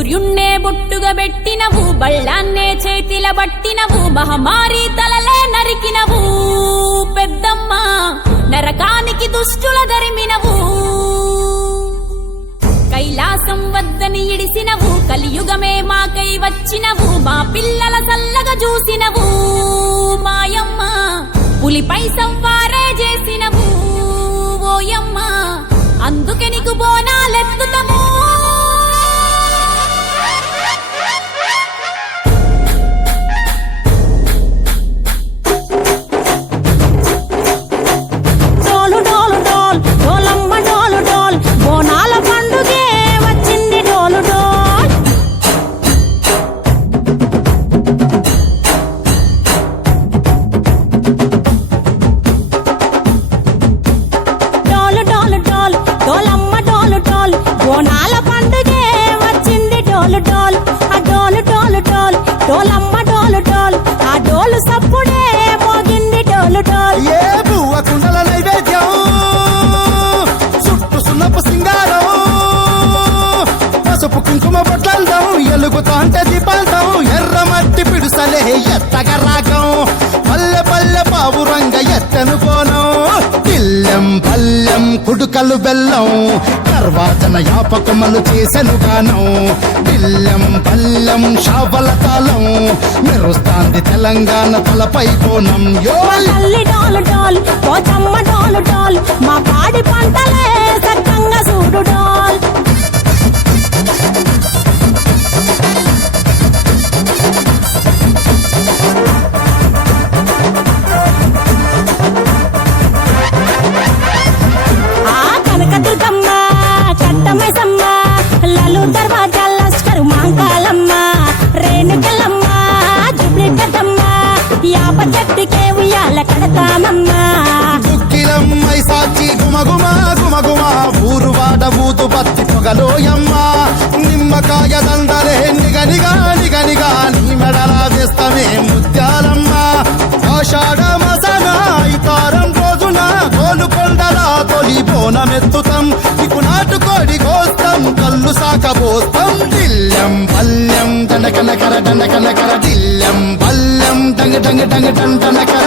సూర్యున్నే బొట్టుగా పెట్టినవు, బళ్ళాన్నే చేతిల బట్టినవు, మహమారి తలలే నరికినవు పెద్దమ్మ, నరకానికి దుష్టుల దరిమినవు. కైలాసం వద్దని ఇడిసినవు, కలియుగమే మాకై వచ్చినవు, మా పిల్లల చల్లగా చూసినవు మాయమ్మ, పులిపై సవ్వారే చేసినవు ఓయమ్మ, అందుకే నీకు బోనాలెత్తుతము. కుంకుమ బొట్లందం ఎలుగుతాంటే దీపాంతం, ఎర్రమట్టి పిడుసలే ఎత్తగ రాగం, పల్లె పల్లె పావురంగ ఎత్తను కోనం, పిల్లెం పల్లెం కుడుకలు బెల్లం, తర్వాతన యాపకమలు చేసెను గానం, పిల్లెం పల్లెం షావల తాళం, మెరుస్తాంది తెలంగాణ తలపై కోణం. మా పాడి పంటలే సక్కంగా చూడు డాల్. దుక్కిలమ్మై సాచి గుమగుమ గుమగుమ, ఊరు వాడ ఊతు బత్తి పొగలోయమ్మ, నిమ్మకాయ దండలే నిగనిగా నిగనిగా, నీ మెడలా వేస్తమే ముత్యాలమ్మ, ఆషాఢ మసన ఇతారం రోజున గోలుకొండలా తొలి బోనమెత్తుతాం, ఇకు నాటుకోడి కోస్తాం, కళ్ళు సాకబోస్తాం, దిల్లెం పల్లెం దండకనకర దండకనకర, దిల్లెం పల్లెం డంగ డంగ డంగ డండనకర,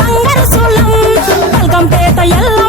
బంగారు సూలం పల్కంపేట ఎల్ల